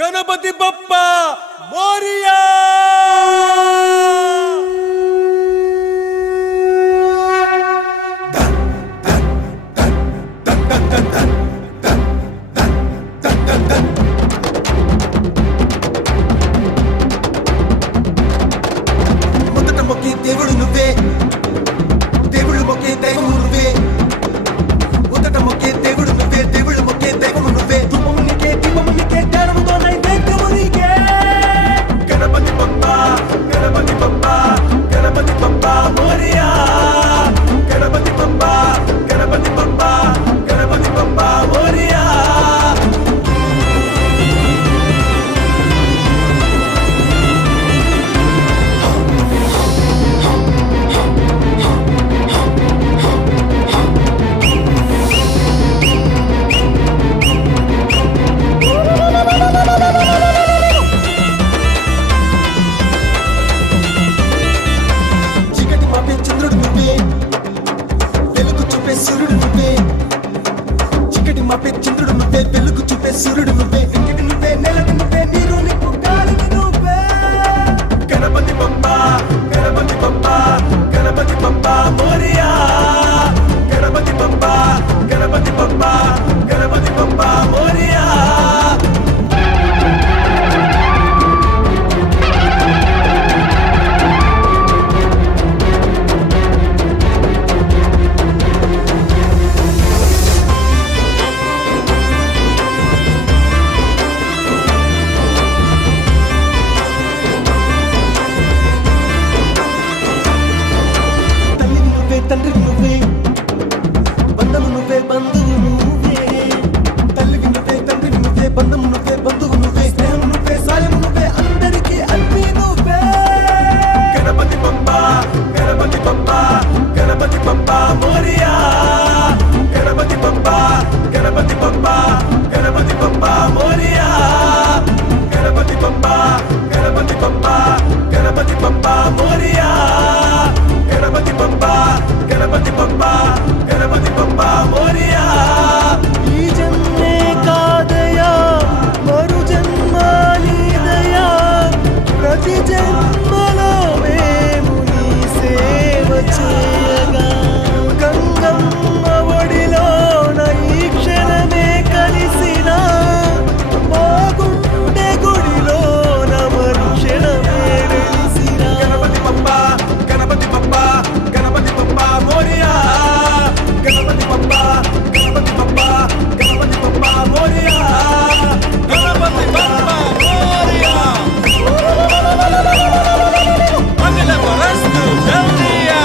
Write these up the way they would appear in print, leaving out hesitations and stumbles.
గణపతి బప్ప మోరియా. మొదట మొక్కి దేవుడు నువ్వే, దేవుళ్ళు మొక్కే దైవము నువ్వే. మొదట మొక్కే దేవుడు నువ్వే, దేవుళ్ళు మొక్కే దైవము నువ్వే. ధూపము నీకే, దీపము నీకే, జ్ఞానముతో నైవేద్యము నీకే. గణపతి బప్ప, గణపతి బప్ప, గణపతి బప్ప మోరియా. గణపతి బప్ప, గణపతి బప్ప, గణపతి బప్ప మోరియా. చీకటి మాపే చంద్రుడు నువ్వే, వెలుగు చూపే సూర్యుడు నువ్వే. చీకటి మాపే చంద్రుడు నువ్వే, వెలుగు చూపే సూర్యుడు నువ్వే. ఇంటికి నువ్వే, నెలకి నువ్వే, నీరు నిప్పు గాలికి నువ్వే. గణపతి బప్ప, గణపతి బప్ప, గణపతి బప్ప మోరియా. గణపతి బప్ప, గణపతి బప్ప, గణపతి బప్ప మోరియా. తల్లివి నువ్వే, తండ్రివి నువ్వే, బంధము నువ్వే, బంధువు నువ్వే. తల్లివి నువ్వే, తండ్రివి నువ్వే, బంధము నువ్వే, బంధువు నువ్వే. స్నేహం నువ్వే, సాయము నువ్వే, అందరికీ అన్నీ నువ్వే. గణపతి బప్ప, గణపతి బప్ప, గణపతి బప్ప మోరియా. గణపతి బప్ప, గణపతి బప్ప, గణపతి బప్ప మోరియా. గణపతి బప్ప, గణపతి బప్ప, గణపతి బప్ప మోరియా. గణపతి బప్ప, గణపతి బప్ప, గణపతి బప్ప మోరియా. ఈ జన్మే కాదయా, మరు జన్మ నీదయా. ప్రతి జన్మలో మేము నీ సేవ చేయగా. గంగమ్మ ఒడిలోన ఈ క్షణమే కలిసిన మా గుండె గుడిలోన మరు క్షణమే వెలిసిన. గణపతి బప్ప, గణపతి బప్ప, గణపతి బప్ప మోరియా. గణపతి బప్ప, గణపతి బప్ప, గణపతి బప్ప మోరియా. గణపతి బప్ప మోరియా. అఖిల పరస్తు జల్దియా.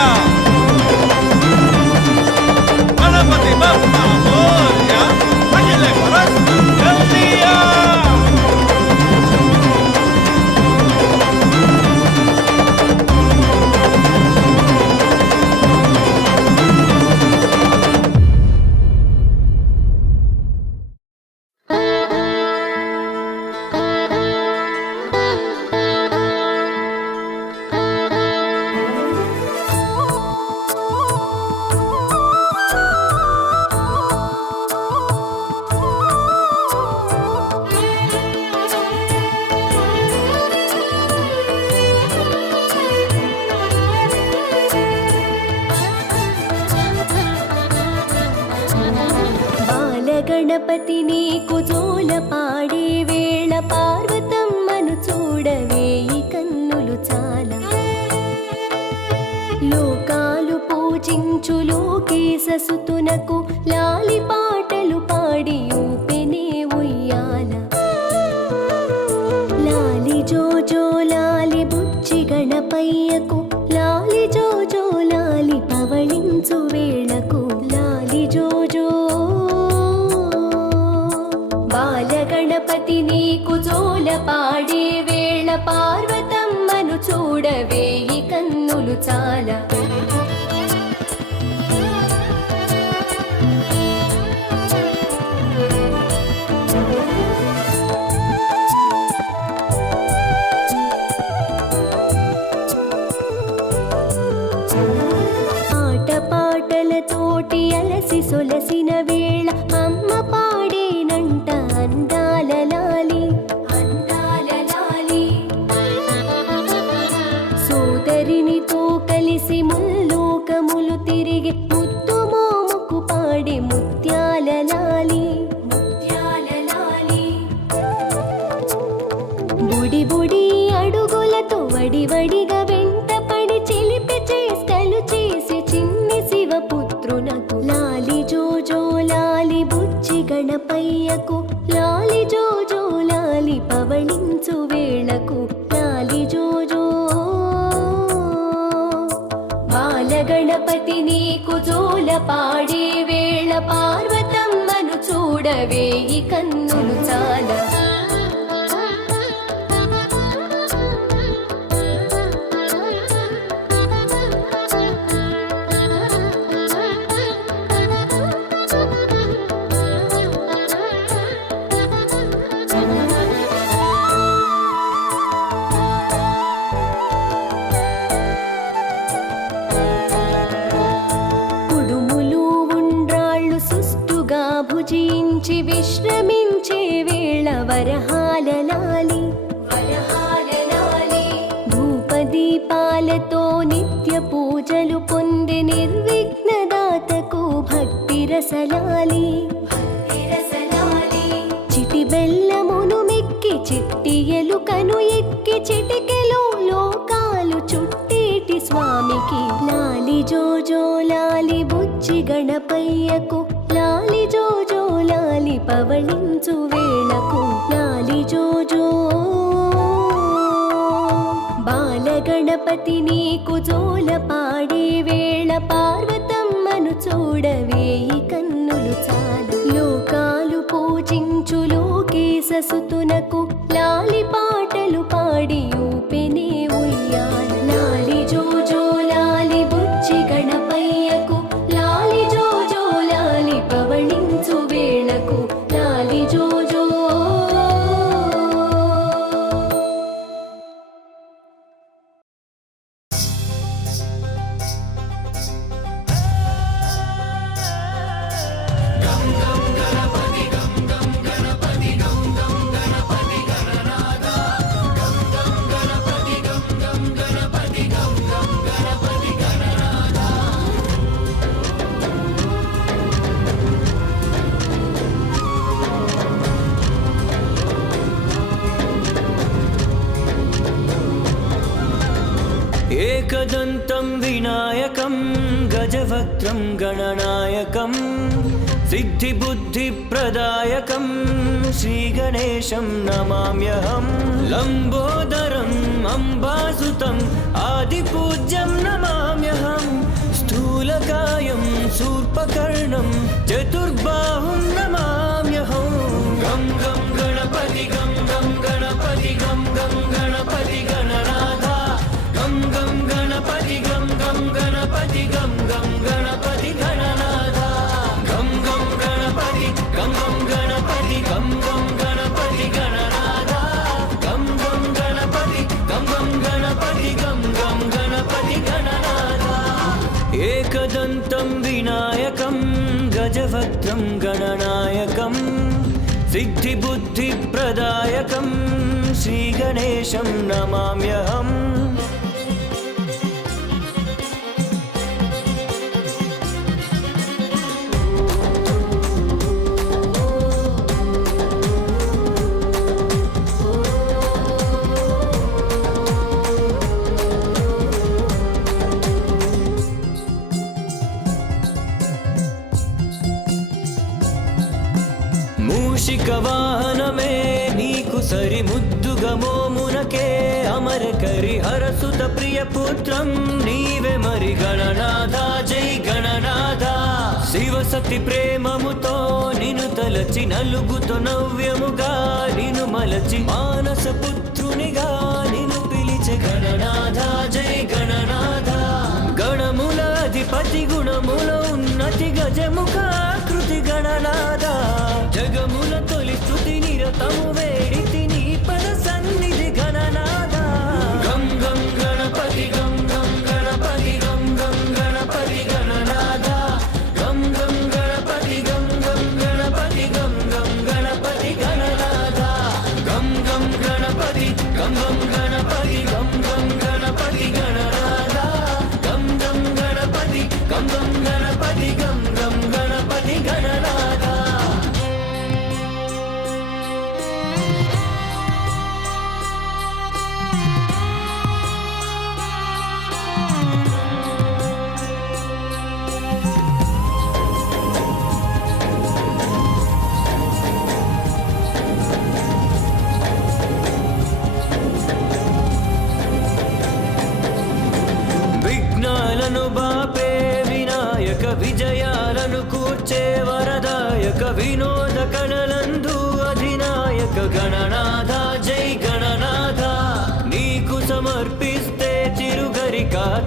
గణపతి బప్ప మోరియా. అఖిల పరస్తు జల్దియా. బాలగణపతి నీకు జోల పాడే వేళ పార్వతమ్మను చూడవేయి కన్నులు చాలా. లోకాలు పూజించు లోకేశ సుతునకు లాలి పాటలు పాడి ఊపెనే ఉయ్యాల. లాలి జోజో లాలి బుచ్చి గణపయ్యకు, లాలి జోజో లాలి పవళించు వేళకు. లాలి జోజో బాలగణపతి నీకు జోల పాడే వేళ పార్వతమ్మను చూడవేయి కన్నులు చాలా. ఆటపాటలతోటి అలసి సొలసిన వేళ అమ్మ పాడేనంట అందాల లాలి. హరినితో కలిసి ముల్లోకములు తిరిగి ముత్తు మోముకు పాడే ముత్యాల లాలి ముత్యాల లాలి. బుడి బుడి అడుగులతో వడివడిగా వెంటపడి చిలిపి చేష్టలు చేసి చిన్ని శివపుత్రునకు లాలి జోజో లాలి బుచ్చి గణపయ్యకు లాలి జోజో లాలి పవళించు వేళకు లాలి జోజో. బాలగణపతి నీకు జోల పాడే వేళ పార్వతమ్మను చూడవే ఈ కన్నులు చాలా. కుడుములు ఉండ్రాళ్ళు సుష్టుగా భుజించి విశ్రమించే వేళ వరహాల లాలి వరహాల లాలి. ధూపదీపాలతో నిత్య పూజలు పొందే నిర్విఘ్నదాతకు భక్తి రసలాలి భక్తి రసలాలి. చిటి బెల్లమును మెక్కి చిట్టి ఎలుకను ఎక్కి చిటికెలో లోకాలు చుట్టేటి స్వామికి లాలి జోజో లాలి బుచ్చి గణపయ్యకు లాలి జోజో లాలి పవళించు వేళకు లాలి జోజో. బాలగణపతి నీకు జోల పాడే వేళ పార్వతమ్మను చూడవే ఈ కన్నులు చాలు. లోకాలు పూజించు లోకేశ సుతునకు లాలి పాటలు పాడి ఊపెనే ఉయ్యాలి లాలి జోజో లాలి బుచ్చి గణపయ్యకు లాలి జోజో లాలి పవళించు వేళకు లాలి జోజో. एकदन्तं विनायकं गजवक्त्रं गणनायकं सिद्धिबुद्धिप्रदायकं श्रीगणेशं नमाम्यहं. लम्बोदरम् अम्बासुतम् आदिपूज्यं नमाम्यहं. स्थूलकायं शूर्पकर्णं चतुर्बाहुं नमाम्यहं. गं गं गणपति गं गं गणपति गं गं गणपति गणनाथा. गं गं गणपति गं गं गणपति गं गं गणपति गणनाथा. गं गं गणपति गं गं गणपति गं गं गणपति गणनाथा. गं गं गणपति गं गं गणपति गं गं गणपति गणनाथा. एकदन्तं विनायकं गजवक्त्रं गणनायकं सिद्धिबुद्धिप्रदायकं श्रीगणेशं नमाम्यहम्. మూషికవాహనమే నీకు సరి ముద్దుగా మోమునకే అమర కరి హరసుత ప్రియ పుత్రం నీవే మరి గణనాథ జై గణనాథ. శివసతి ప్రేమముతో నిను తలచి నలుగుతో నవ్యముగా నిను మలచి మానస పుత్రునిగా నిను పిలిచే గణనాథ జై గణనాథ. గణముల అధిపతి గుణముల ఉన్నతి గజముఖాకృతి గణనాథ. జగముల తొలి స్తుతి నిరతము వేడితి నీ పద సన్నిధి గణనాథ. గం గం గణపతి గం గం గణపతి గం గం గణపతి గణనాథ. గం గం గణపతి గం గం గణపతి గం గం గణపతి గణనాథ. గం గం గణపతి గం గం గణపతి గం గం గణపతి గణనాథ.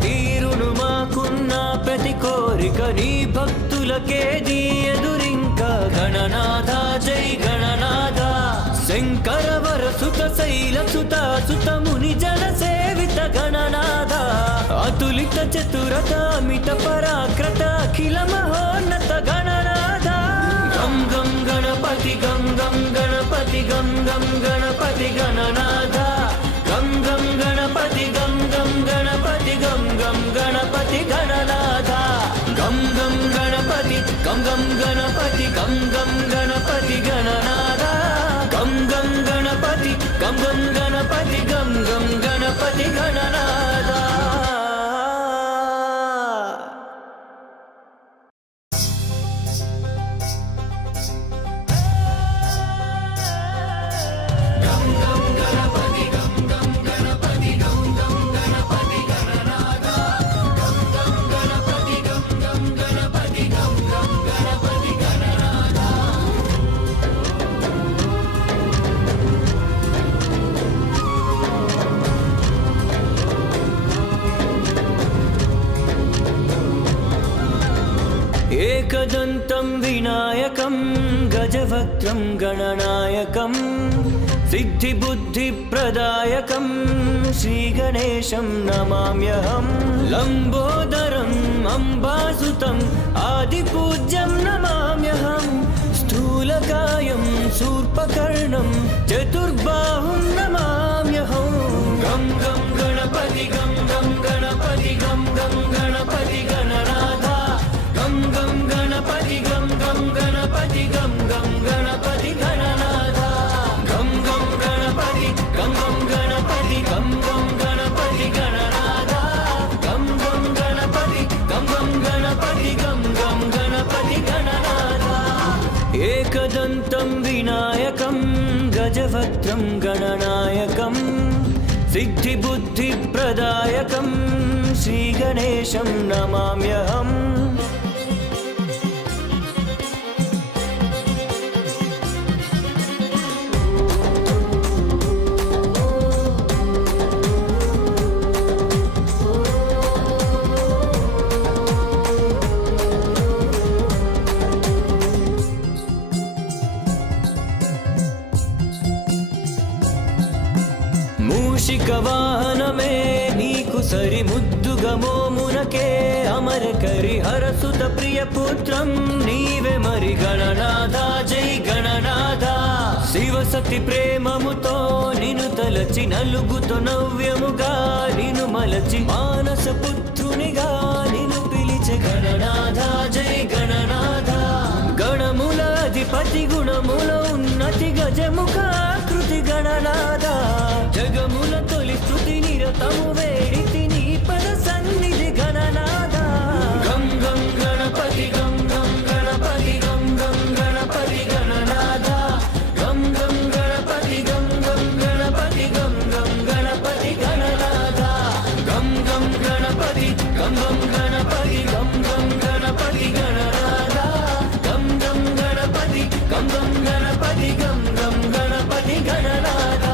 తీరును మాకున్న ప్రతి కోరిక నీ భక్తులకేది ఎదురింక గణనాథ జై గణనాథ శంకర వర సుత శైల సుత సుత ముని జన సేవిత గణనాథ అతులిత చతురత అమిత పరాక్రత అఖిల మహోన్నత గణనాథ గం గం గణపతి గం గం గణపతి గం గం గణపతి గణనాథ గం గం గణపతి గం గం గణపతి గం గం గణపతి గణనాథ గం గం గణపతి గం గం గణపతి గం గం గణపతి గణనాథ గం గం గణపతి గం గం గణపతి గం గం గణపతి గణనాథ एकदन्तं विनायकं गजवक्त्रं गणनायकं सिद्धिबुद्धिप्रदायकं श्रीगणेशं नमाम्यहं लम्बोदरम् अम्बासुतम् आदिपूज्यं नमाम्यहं स्थूलकायं शूर्पकर्णं चतुर्बाहुं नमाम्यहं गं गं गणपति गं गं गणपति गं गं गणपति गणनाथ गं गं गणपति गं गं गणपति गं गं गणपति गणनाथ गं गं गणपति गं गं गणपति गं गं गणपति गणनाथ गं गं गणपति गं गं गणपति गं गं गणपति गणनाथ एकदन्तं विनायकं गजवक्त्रं गणनायकं सिद्धिबुद्धिप्रदायकं श्रीगणेशं नमाम्यहम् మూషికవాహనమే నీకు సరి ముద్దుగా మోమునకే అమర కరి హరసుత ప్రియ పుత్రం నీవే మరి గణనాథ జై గణనాథ శివ సతి ప్రేమముతో నిను తలచి నలుగుతో నవ్యముగా నిను మలచి మానస పుత్రునిగా నిను పిలిచే గణనాథ జై గణనాథ గణముల అధిపతి గుణముల ఉన్నతి గజముఖాకృతి గణనాథ జగముల తొలి స్తుతి నిరతము వేడితి నీ పద సన్నిధి గణనాథ గం గం గణపతి గం గం గణపతి గం గం గణపతి గణనాథ గం గం గణపతి గం గం గణపతి గం గం గణపతి గణనాథ గం గం గణపతి గం గం గణపతి గం గం గణపతి గణనాథ గం గం గణపతి గం గం గణపతి గం గం గణపతి గణనాథ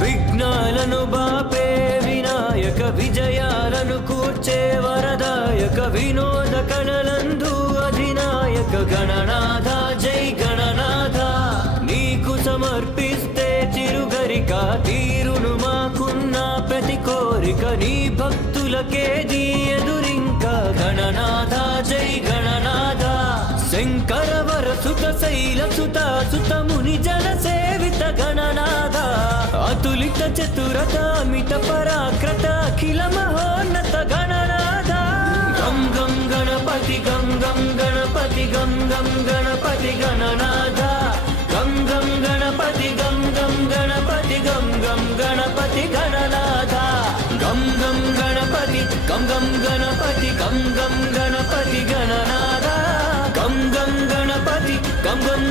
విఘ్నాలను బాపే వినాయక విజయాలను కూర్చే వరదాయక వినోద కళలందు అధినాయక గణనాథ జై గణనాథ నీకు సమర్పిస్తే చిరుగరిక తీరును మాకున్న ప్రతి కోరిక నీ భక్తులకేది ఎదురింక గణనాథ జై గణనాథ శంకర వర సుత శైల సుత సుత ముని జన సేవిత గణనాథ అతులిత చతురత అమిత పరాక్రత అఖిల మహోన్నత గణనాథ గం గం గణపతి గం గం గణపతి గం గం గణపతి గణనాథ గం గం గణపతి గం గం గణపతి గం గం గణపతి గణనాథ గం గం గణపతి గం గం గణపతి గం గం గణపతి గణనాథ గం గం గణపతి గం గం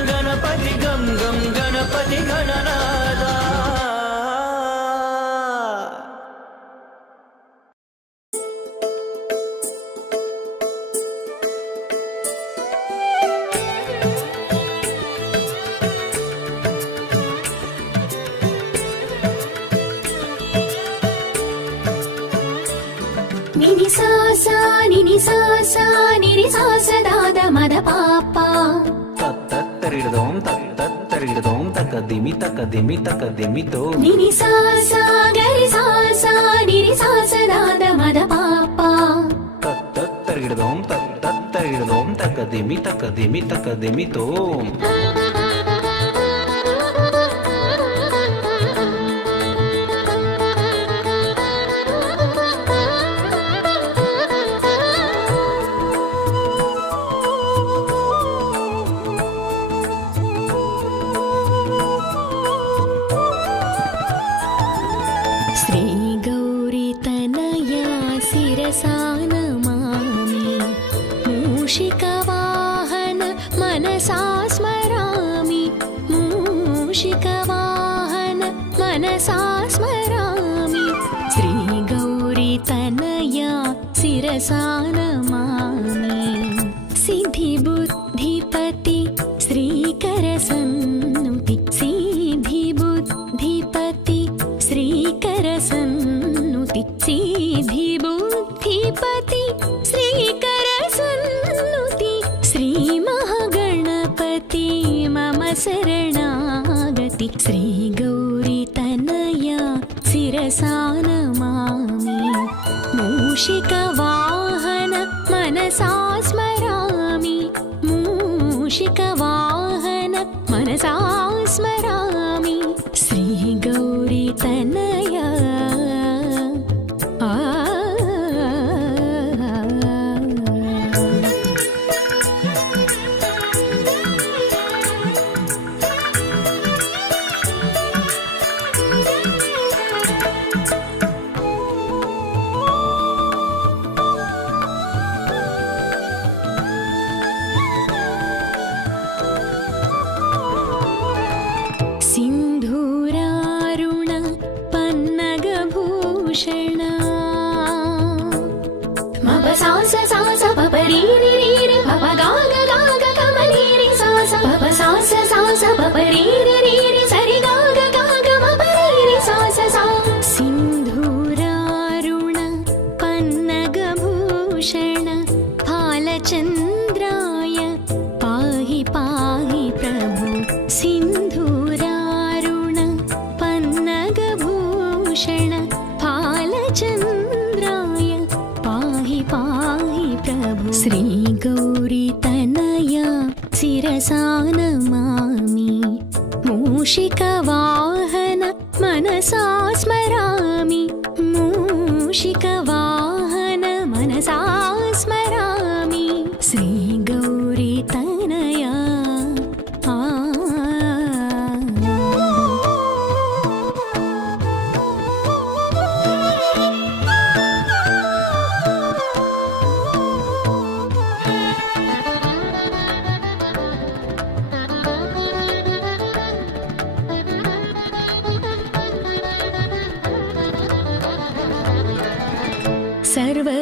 నిని సా సా నిరి సా సదాద మద పాప తత్తరిడదోం తత్తరిడదోం తకదిమి తకదిమి తకదిమితో నిని సా సా గరి సా సా నిరి సా సదాద మద పాప తత్తరిడదోం తత్తరిడదోం తకదిమి తకదిమి తకదిమితో శ్రీ గౌరీ తనయా శిరసా నమామి మూషిక వాహన మనసా స్మరామి మూషిక వాహన మనసా స్మరామి శ్రీ గౌరీ తనయా శిరసా నమామి సిద్ధి బుద్ధిపతి శ్రీకర సన్నుతి సిద్ధి బుద్ధిపతి శ్రీకర సన్నుతి సిద్ధి బుద్ధిపతి శ్రీకర సన్నుతి శ్రీ మహాగణపతి మమ శరణాగతి శ్రీ గౌరీ తనయా శిరసా నమామి మూషిక వాహన మనసా స్మరామి మూషిక వాహన మనసా స్మరామి శ్రీ గౌరీ తనయా సింధూరారుణ పన్నగభూషణ మప సాస సాస పపరి రి రి రి పప గాగ గాగ కమరి రి సాస పప సాస సాస పపరి రి రి రి సరి గాగ గాగ మపరి రి సాస సా సింధూరారుణ పన్నగభూషణ ఫాలచంద్రాయ పాహి పాహి ప్రభు సింధూరారుణ పన్నగభూషణ ఫాలచంద్రాయ పాహి పాహి ప్రభు శ్రీ గౌరీ తనయా శిరసా నమామి మూషిక వాహన మనసా స్మరామి మూషిక వాహన మనసా స్మరామి శ్రీ గౌరీ తనయా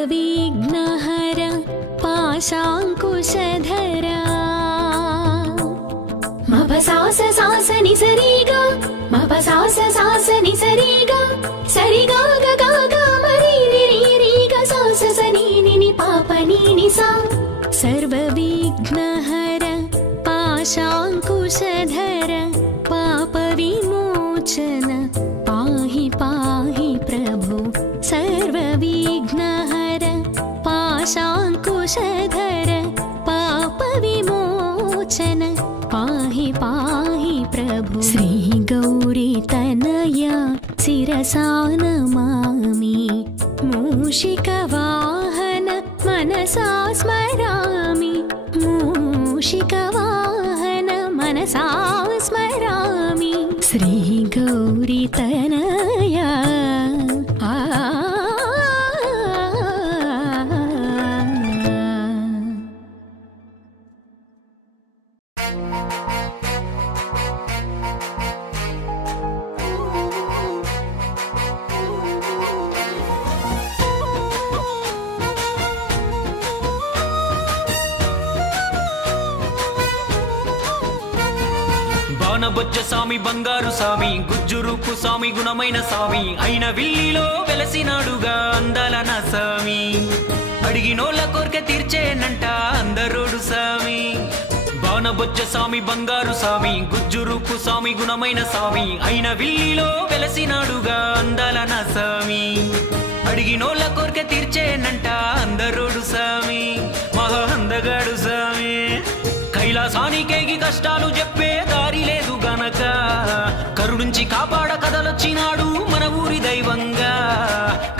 సర్వవిఘ్నహర పాశాంకుశధరా మప సాస సాస ని సరిగా మప సాస సాస ని సరిగా సరిగా గ గ గ మరి రి రి రి గ సాస స ని ని ని పాప ని ని సా సర్వవిఘ్నహర పాశాంకుశధర పాప విమోచన పాహి పాహి ప్రభు సర్వవిఘ్నహర పాశాంకుశధర పాప విమోచన పాహి పాహి ప్రభు శ్రీ గౌరీ తనయా శిరసా నమామి మూషిక వాహన మనసా స్మరామి మూషిక వాహన మనసా స్మరామి శ్రీ గౌరీ తనయా బాణబొజ్జ స్వామి బంగారు స్వామి గుజ్జురూపు స్వామి గుణమైన స్వామి అయిన విల్లిలో వెలసినాడుగా అందాల నా స్వామి అడిగినోళ్ళ కోరిక తీర్చేనంట అందరోడు సామి బాణబొజ్జ సామి బంగారు సామి గుజ్జురూపు సామి గుణమైన సామి అయిన విల్లిలో వెలసినాడుగా అందాల నా సామి అడిగినోళ్ళ కోరిక తీర్చేనంట అందరోడు సామి మహా అందగాడు సామి కైలాసానికేగి కష్టాలు చెప్పే దారి లేదు గనక కరుణించి కాపాడ కదలొచ్చినాడు మన ఊరి దైవంగా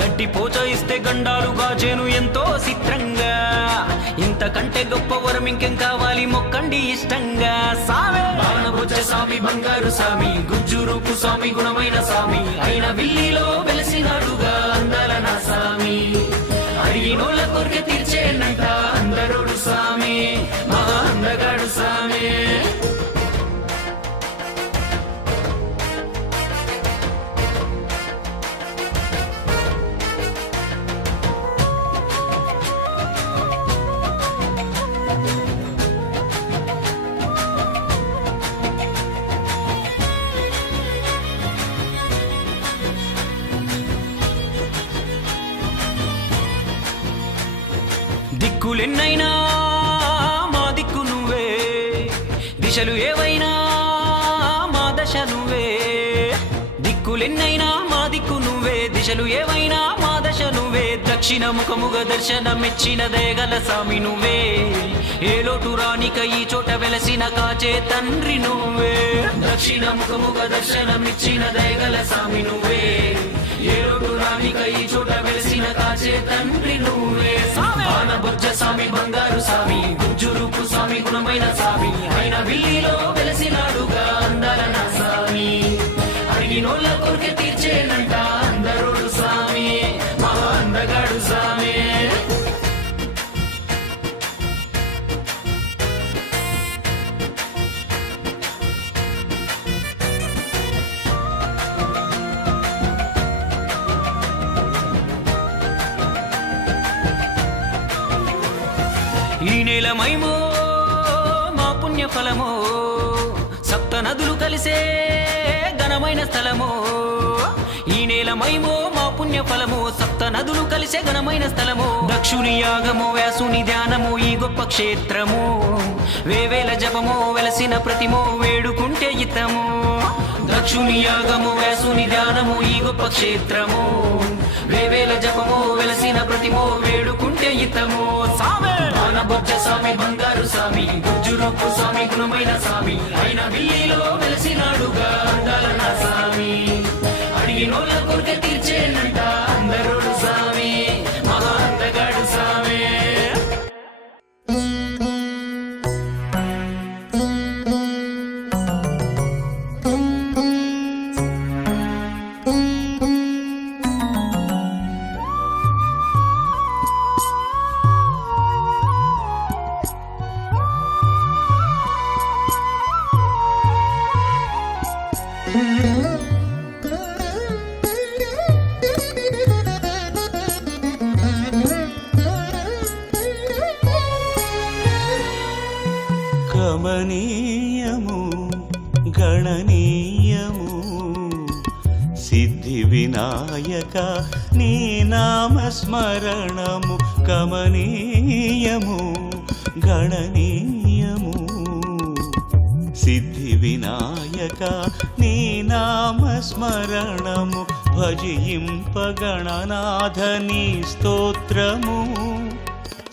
గడ్డి పోచ ఇస్తే గండాలుగా చేను ఎంతో చిత్రంగా ఇంతకంటే గొప్ప వరం ఇంకేం కావాలి మొక్కండి ఇష్టంగా సామి బాణబొజ్జ సామి బంగారు సామి గుజ్జురూపు సామి గుణమైన సామి అయిన విల్లిలో వెలసినాడుగా అందాల నా సామి అడిగినోళ్ళ కోరిక తీర్చేనంట అందరోడు సామి మహా అందగాడు సామి దిక్కులెన్నైనా మా దిక్కు నువ్వే దిశలు ఏవైనా మా దశ నువ్వే దిక్కులెన్నైనా మా దిక్కు నువ్వే దిశలు ఏవైనా మా దశ నువ్వే దక్షిణ ముఖముగ దర్శనమిచ్చిన దయగల స్వామి నువ్వే ఏ లోటు రానిక ఈ చోట వెలసిన కాచే తండ్రి నువ్వే దక్షిణ ముఖముగ దర్శనమిచ్చిన దయగల స్వామి నువ్వే ఏ లోటు రానిక ఈ చోట వెలసిన కాచే తండ్రి నువ్వే బాణబొజ్జ స్వామి బంగారు స్వామి గుజ్జురూపు స్వామి గుణమైన స్వామి అయిన విల్లిలో వెలసినాడుగా అందాల నా స్వామి అడిగినోళ్ళ కోరిక తీర్చేనంట అందరోడు స్వామి మహా అందగాడు స్వామి ఈ నేలమైమో మా పుణ్య ఫలమో సప్త నదులు కలిసే ఘనమైన స్థలమో ఈ నేలమైమో మా పుణ్య ఫలమో సప్త నదులు కలిసే ఘనమైన స్థలమో దక్షుని యాగమో వ్యాసుని ధ్యానము ఈ గొప్ప క్షేత్రము వేవేల జపమో వెలసిన ప్రతిమో వేడుకుంటే ఇతము దక్షుని యాగము వ్యాసుని ధ్యానము ఈ గొప్ప క్షేత్రము వేవేల జపమో వెలసిన ప్రతిమో వేడుకుంటే ఇతము సామే బాణబొజ్జ స్వామి బంగారు స్వామి గుజ్జురూపు స్వామి గుణమైన స్వామి అయిన విల్లిలో వెలసినాడుగా అందాల నా స్వామి అడిగినోళ్ళ కోరిక తీర్చేనంట అందరోడు స్వామి మహా అందగాడు స్వామి కమనీయము గణనీయము సిద్ధి వినాయక నీ నామస్మరణము కమనీయము గణనీయము సిద్ధి వినాయక నీ నామస్మరణము భజింపగణనాథ నీ స్తోత్రము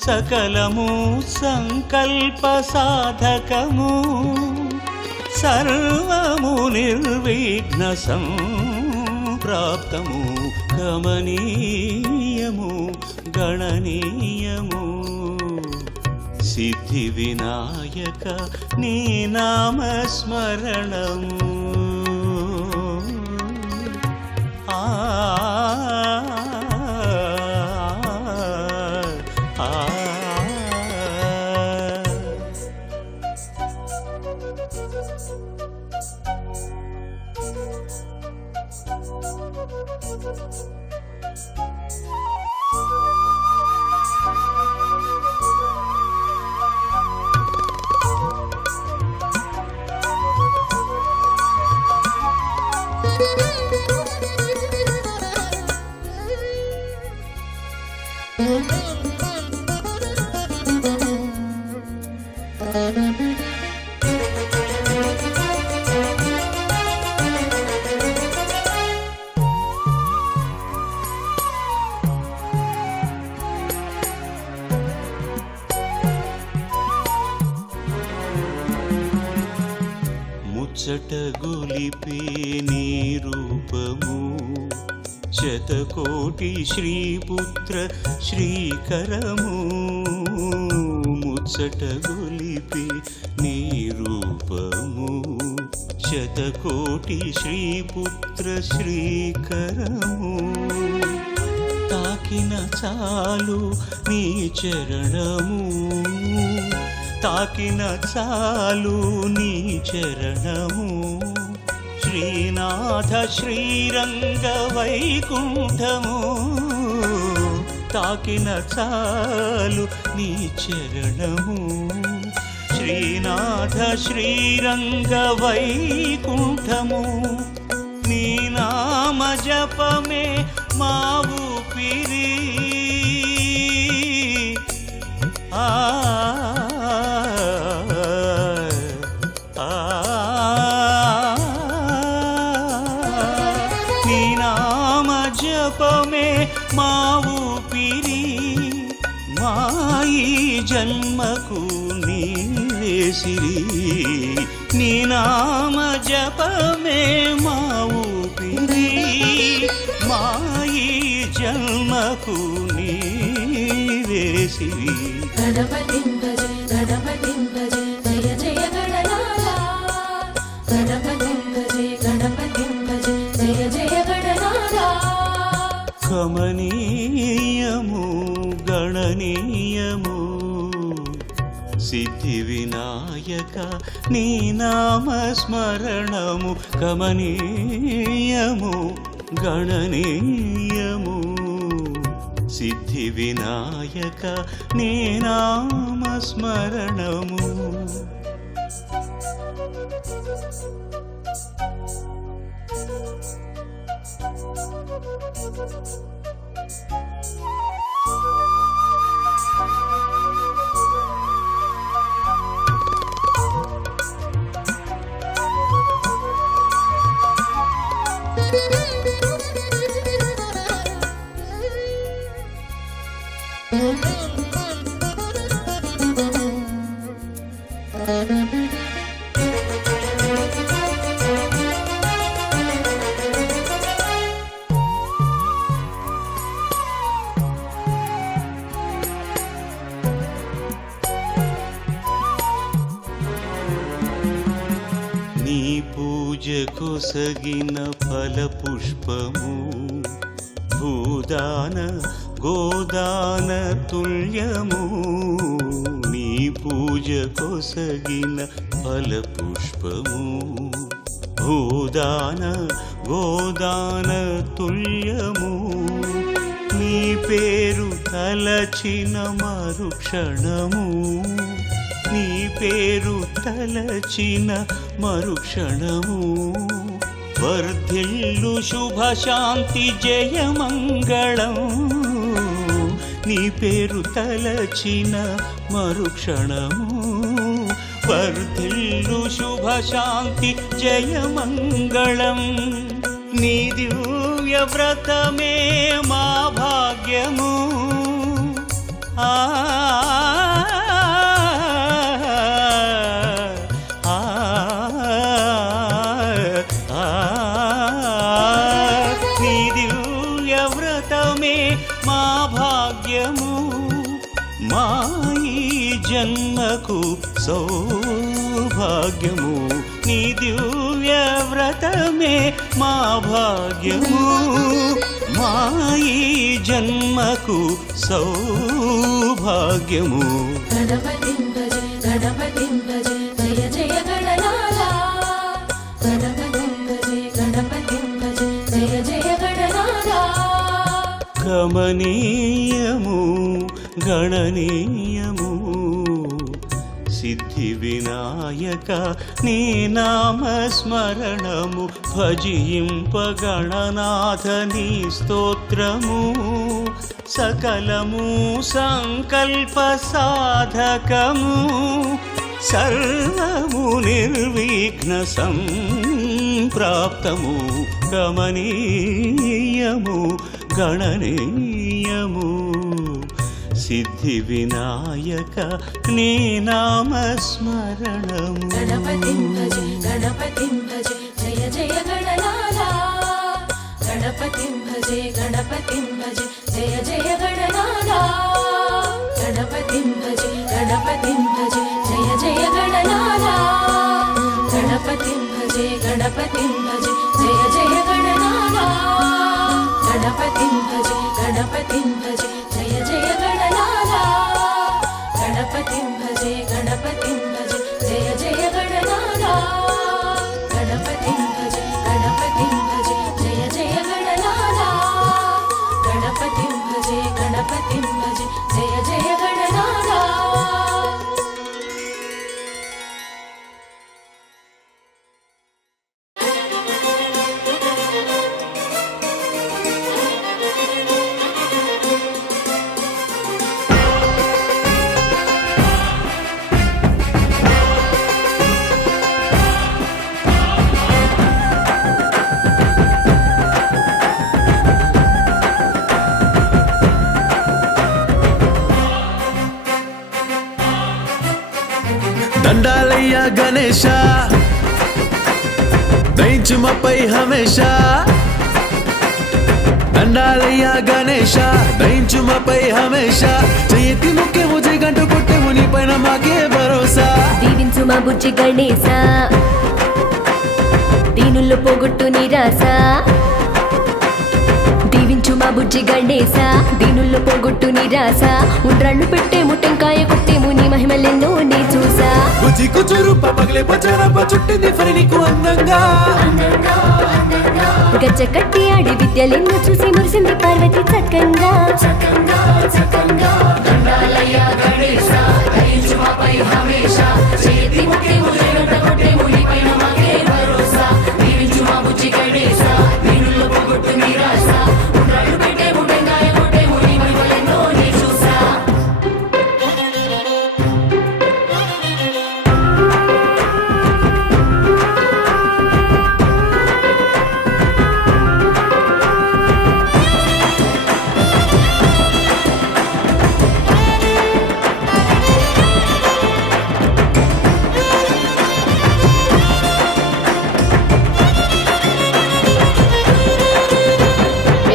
సకలము సంకల్ప సాధకము సర్వము నిర్విఘ్న సంప్రాప్తము కమనీయము గణనీయము సిద్ధి వినాయక నీ నామస్మరణము ఆ ముచ్చట గొలిపే నీ రూపము శతకోటి శ్రీపుత్ర శ్రీకరము ముచ్చట గొలిపే నీ రూపము శతకోటి శ్రీపుత్ర శ్రీకరము తాకిన చాలు నీ చరణము తాకిన చాలు నీ చరణము శ్రీనాథ శ్రీరంగ వైకుంఠము తాకిన చాలు నీ చరణము శ్రీనాథ శ్రీరంగ వైకుంఠము నీ నామ జపమే మా ఊపిరి నీ నామ జపమే మా ఊపిరి మాయి జన్మకు నీవే సిరి నీ నామ జపమే మా ఊపిరి మాయి జన్మకు నీవే సిరి గణపతిం భజే గణపతిం భజే జయ జయ గణనాథ గణపతిం భజే గణపతిం భజే జయ జయ గణనాథ కమనీయము గణనీయము సిద్ధి వినాయక నీ నామ స్మరణము కమనీయము గణనీయము సిద్ధి వినాయక నీ నామ స్మరణము నీ పూజ కొసగిన ఫల పుష్పము భూదాన గోదాన తుల్యము నీ పూజ కొసగిన ఫల పుష్పము భూదాన గోదాన తుల్యము నీ పేరు తలచిన మరుక్షణము నీ పేరు తలచిన మరుక్షణము వర్ధిల్లు శుభశాంతి జయమంగళం నీ పేరు తలచిన మరుక్షణము వర్ధిల్లు శుభశాంతి జయమంగళం నీ దివ్య వ్రతమే మా భాగ్యము నీ దివ్య వ్రతమే మా భాగ్యము మాయి జన్మకు సౌభాగ్యము నీ దివ్య వ్రతమే మా భాగ్యము మాయి జన్మకు సౌభాగ్యము గణపతిం భజే గణపతిం భజే జయ జయ గణనాథ గణపతిం భజే గణపతిం భజే జయ జయ గణనాథ కమనీయము గణనీయము సిద్ధి వినాయక నీ నామ స్మరణము భజింప గణనాథ నీ స్తోత్రము సకలము సంకల్ప సాధకము సర్వము నిర్విఘ్న సంప్రాప్తము గమనీయము గణనీయము సిద్ధి వినాయక నీ నామస్మరణము గణపతిం భజే గణపతిం భజే జయ జయ గణనాథ గణపతిం భజే గణపతిం భజే జయ జయ గణనాథ గణపతిం భజే గణపతిం భజే జయ జయ గణనాథ గణపతిం భజే గణపతిం భజే జయ జయ గణనాథ గణపతిం భజే గణపతిం భజే జయ జయ గణనాథ గణపతిం భజే గణపతిం భజే జయ జయ గణనాథ గణపతిం భజే గణపతిం భజే జయ జయ గణనాథ గణపతిం భజే గణపతిం భజే జయ జయ గణనాథ దండాలయ్యా గణేశ దయించుమపై హమేష దండాలయ్యా గణేశ దయించుమపై హమేష చేయతి ముఖ్య ముజే గంట కొట్టే ముని పైన మాకే భరోసా దీవించు మా బుజ్జి గణేశ దీనుల్లో పోగొట్టు నిరాశ దీవించు మా బుజ్జి గణేశ దీనుల్లో పోగొట్టు నిరాశ ఉండ్రాళ్ళు పెట్టేము టెంకాయ కొట్టేము నీ మహిమలెన్నో నీ చూసా బుజ్జి కుచురు పగలే పచరప చుట్టింది ఫరి నీకు అందంగా గజ్జ కట్టి ఆడి విద్యలెన్నో చూసి మురిసింది పార్వతి చక్కంగా దండాలయ్యా గణేశ దయించు మాపై హమేష చేతి ముట్టేము జగంట కొట్టేము నీ పైన మాకే భరోసా దీవించు మా బుజ్జి గణేశ దీనుల్లో పోగొట్టు నిరాశ ఉండ్రాళ్ళు పెట్టేము టెంకాయ కొట్టేము నీ మహిమలెన్నో నీ చూసా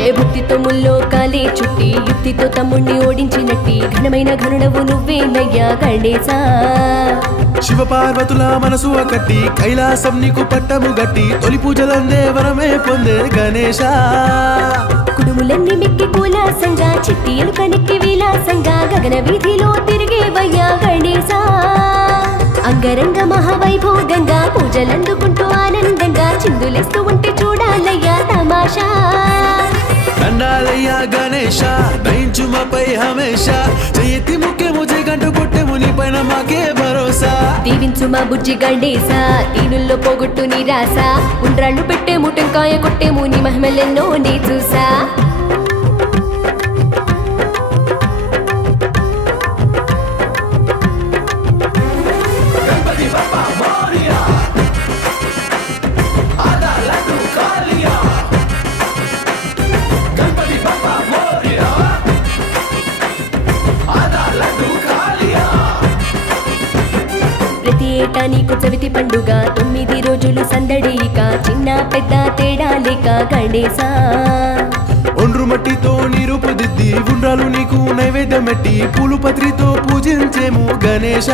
ఏ భక్తితో ముల్లోకాలే చుట్టి యుక్తితో తమ్ముణ్ణి ఓడించినట్టి ఘనమైన ఘనుడవు నువ్వేనయ్యా గణేశా శివ పార్వతుల మనసు కట్టి కైలాసం నీకు పట్టము గట్టి తొలి పూజలందే వరమే పొందే గణేశ కుడుములన్నీ మిక్కి కులాసంగా చిట్టి ఎలుకనెక్కి విలాసంగా గగన వీధిలో తిరిగేవయ్యా గణేశా అంగరంగ మహావైభోగంగా పూజలందుకుంటూ ఆనందంగా చిందులేస్తూ ఉంటే చూడాలయ్యా తమాషా దండాలయ్యా గణేశ దయించుమపై హమేష చేయతి ముఖ్య ముజే గంట కొట్టే ముని పైన మాకే భరోసా దీవించు మా బుజ్జి గణేశ దీనుల్లో పోగొట్టు నిరాశ ఉండ్రాళ్ళు పెట్టేము టెంకాయ కొట్టేము నీ మహిమలెన్నో నీ చూసా ప్రతి ఏటా నీకు చవితి పండుగ 9 రోజులు సందడి ఇక చిన్న పెద్ద తేడా లేక గణేశా ఒండ్రు మట్టితో నీరు పొదిద్ది ఉండ్రాలు నీకు నైవేద్యం పెట్టి పూలు పత్రితో పూజించేము గణేశ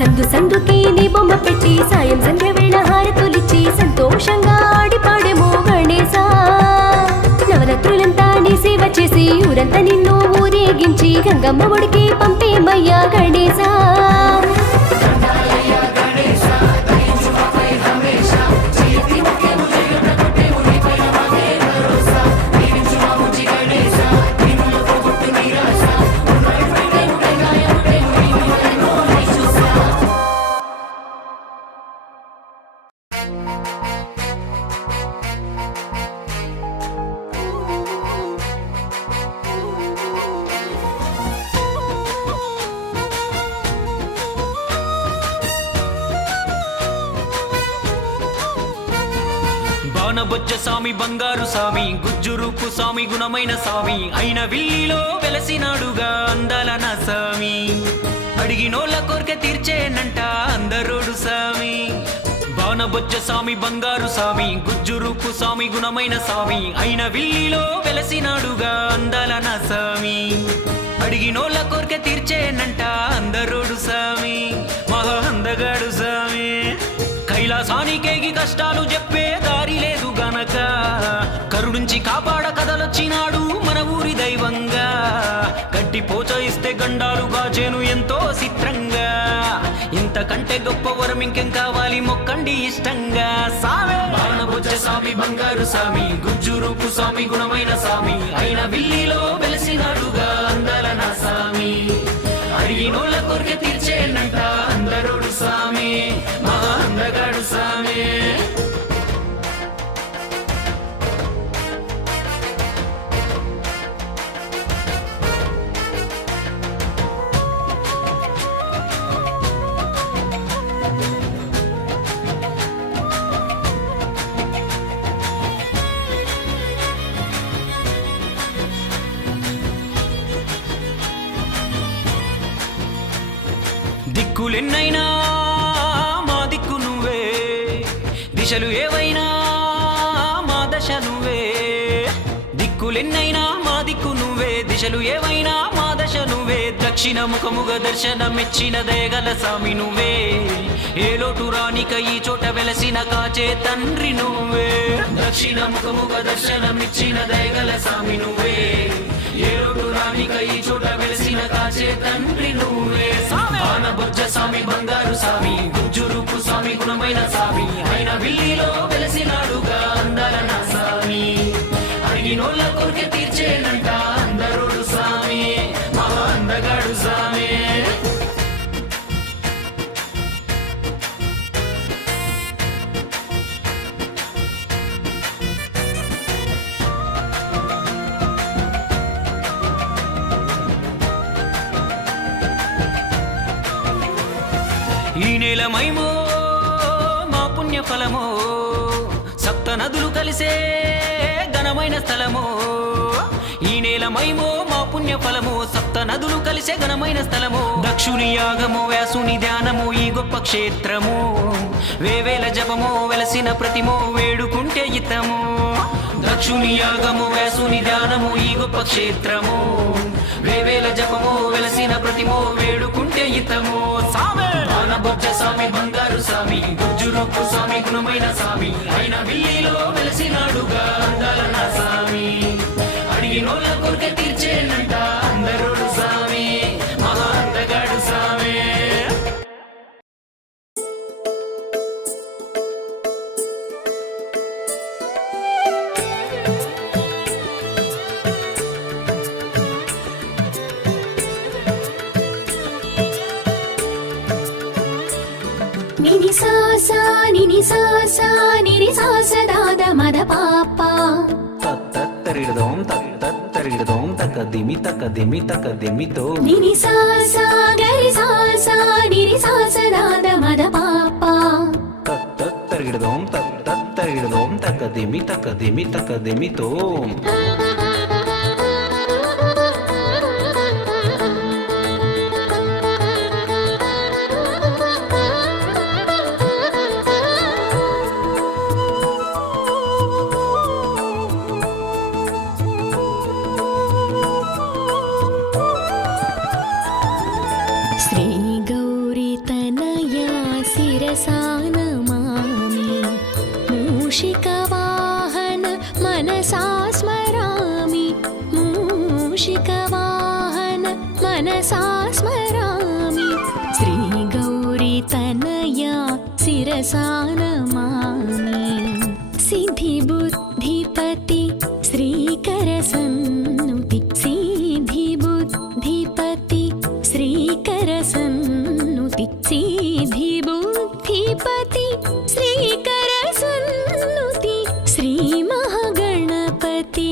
సందు సందుకి నీ బొమ్మ పెట్టి సాయం సంధ్య వేళ హారతులిచ్చి సంతోషంగా ఆడి పాడేమో గణేశా నవరాత్రులంతా నీ సేవ చేసి ఊరంతా నిన్ను ఊరేగించి గంగమ్మ ఒడికి పంపేమయ్యా గణేశా బాణబొజ్జ స్వామి బంగారు స్వామి గుజ్జురూపు స్వామి గుణమైన స్వామి అయిన విల్లిలో వెలసినాడుగా అందాల నా స్వామి అడిగినోళ్ళ కోరిక తీర్చేనంట అందరోడు స్వామి బాణబొజ్జ స్వామి బంగారు స్వామి గుజ్జురూపు స్వామి గుణమైన స్వామి అయిన విల్లిలో వెలసినాడుగా అందాల నా స్వామి అడిగినోళ్ళ కోరిక తీర్చేనంట అందరోడు స్వామి మహా అందగాడు స్వామి కైలాసానికేగి కష్టాలు చెప్పే దారి లేదు గనక కరుణించి కాపాడ కదలొచ్చినాడు మన ఊరి దైవంగా గడ్డి పోచ ఇస్తే గండాలు గాజేను ఎంతో చిత్రంగా ఇంతకంటే గొప్ప వరం ఇంకేం కావాలి మొక్కండి ఇష్టంగా సామే బాణబొజ్జ స్వామి బంగారు స్వామి గుజ్జురూపు స్వామి గుణమైన స్వామి అయిన విల్లిలో వెలసినాడుగా అందాల నా స్వామి అడిగినోళ్ళ కోరిక తీర్చేనంట అందరోడు స్వామి మహా అందగాడు స్వామి దిక్కులెన్నైనా మా దిక్కు నువ్వే దిశలు ఏవైనా మా దశ నువ్వే దిక్కులెన్నైనా మా దిక్కు నువ్వే దిశలు ఏవైనా మా దశ నువ్వే దక్షిణ ముఖముగ దర్శనమిచ్చిన దయగల స్వామి నువ్వే ఏ లోటు రానిక ఈ చోట వెలసిన కాచే తండ్రి నువ్వే దక్షిణ ముఖముగ దర్శనమిచ్చిన దయగల స్వామి నువ్వే ఏ లోటు రానిక ఈ చోట వెలసిన కాచే తండ్రి నువ్వే బాణబొజ్జ స్వామి బంగారు స్వామి గుజ్జురూపు స్వామి గుణమైన స్వామి అయిన విల్లిలో వెలసినాడుగా అందాల నా స్వామి అడిగినోళ్ళ కోరిక తీర్చేనంట అందరోడు స్వామి మహా అందగాడు స్వామి ఈ నేలమైమో మా పుణ్య ఫలమో సప్త నదులు కలిసే ఘనమైన స్థలమో ఈ నేలమైమో మా పుణ్య ఫలమో సప్త నదులు కలిసే ఘనమైన స్థలమో దక్షుని యాగము వ్యాసుని ధ్యానము ఈ గొప్ప క్షేత్రము వేవేల జపమో వెలసిన ప్రతిమో వేడుకుంటే ఇతము దక్షుని యాగము వ్యాసుని ధ్యానము ఈ గొప్ప క్షేత్రము వేవేల జపమో వెలసిన ప్రతిమో వేడుకుంటే ఇతము సామే బాణబొజ్జ స్వామి బంగారు స్వామి గుజ్జురూపు స్వామి గుణమైన స్వామి అయిన విల్లిలో వెలసినాడుగా అందాల నా స్వామి అడిగినోళ్ళ కోరిక తీర్చేనంట అందరోడు స్వామి మహా అందగాడు స్వామి నిని సాసా నిని సాసా నిరి సాస దాద మద పాప తత్తరిడదోం తత్తరిడదోం తకదిమి తకదిమితో నిని సాసా గరి సాసా నిరి సాస దాద మద పాప తత్తరిడదోం తకదిమి తకదిమితో శ్రీ గౌరీ తనయా శిరసా నమామి మూషిక వాహన మనసా స్మరామి మూషిక వాహన మనసా స్మరామి శ్రీ గౌరీ తనయా శిరసా నమామి సిద్ధి బుద్ధిపతి శ్రీకర సన్నుతి సిద్ధి బుద్ధిపతి శ్రీకర సన్నుతి సిద్ధి బుద్ధిపతి శ్రీకర సన్నుతి శ్రీ మహాగణపతి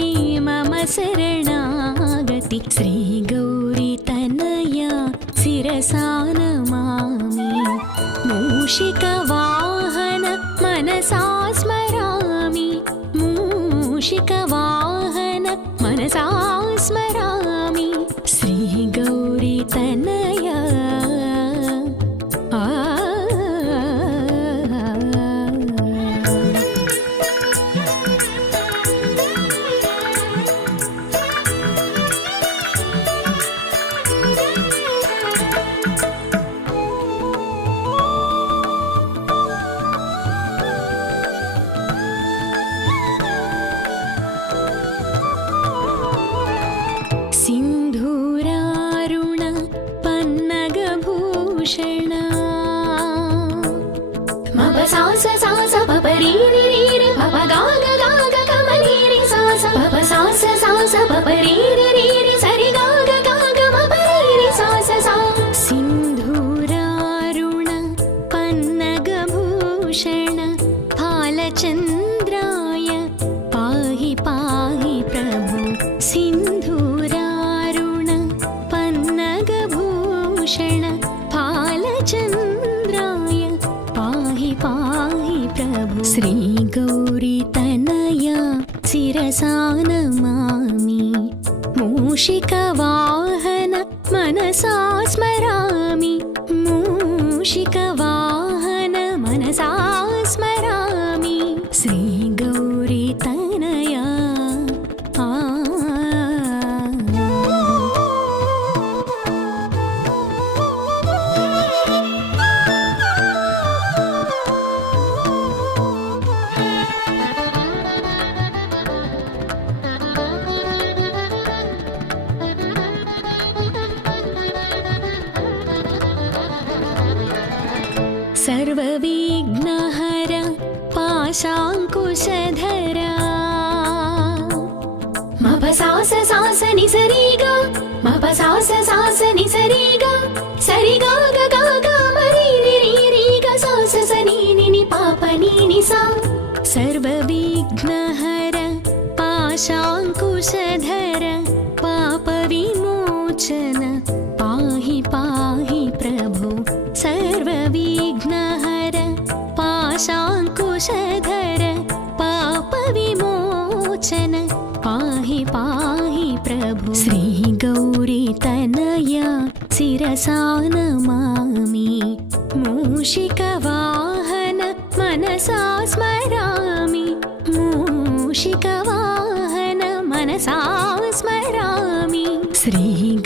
మమ శరణాగతి శ్రీ గౌరీ తనయా శిరసా నమామి మూషిక వాహన మనసా స్మరామి मूषिकवाहन मनसा स्मरामि श्रीगौरीतनया सिन्धूरारुण पन्नगभूषण मप सास सास पप री रि रि रि पप गाग गाग कमली रि सास पप सास सास पप री रि रि रि सरि गाग गाग मप रि रि सास सा सिन्धूरारुण पन्नगभूषण फालचन्द्राय पाहि पाहि प्रभु सिन्धूरारुण पन्नगभूषण फालचन्द्राय पाहि पाहि प्रभु श्रीगौरीतनया शिरसा नमामि मूषिकवाहन मनसा स्मरामि मूषिकवाहन मनसा स्मरामि श्रीगौरीतनया सर्वविघ्नहर पाशाङ्कुशधरा मप सास सास नि सरि गा मप सास सास नि सरि गा सरि गा ग गा गा मरि रि रि रि ग सास स नि नि नि पाप नि नि सा सर्वविघ्नहर पाशाङ्कुशधर पापविमोचन पाहि पाहि प्रभु सर्वविघ्नहर पाशाङ्कुशधर पापविमोचन पाहि पाहि प्रभु श्रीगौरीतनया शिरसा नमामि मूषिकवाहन मनसा स्मरामि मूषिकवाहन मनसा स्मरामि श्रीगौरीतनया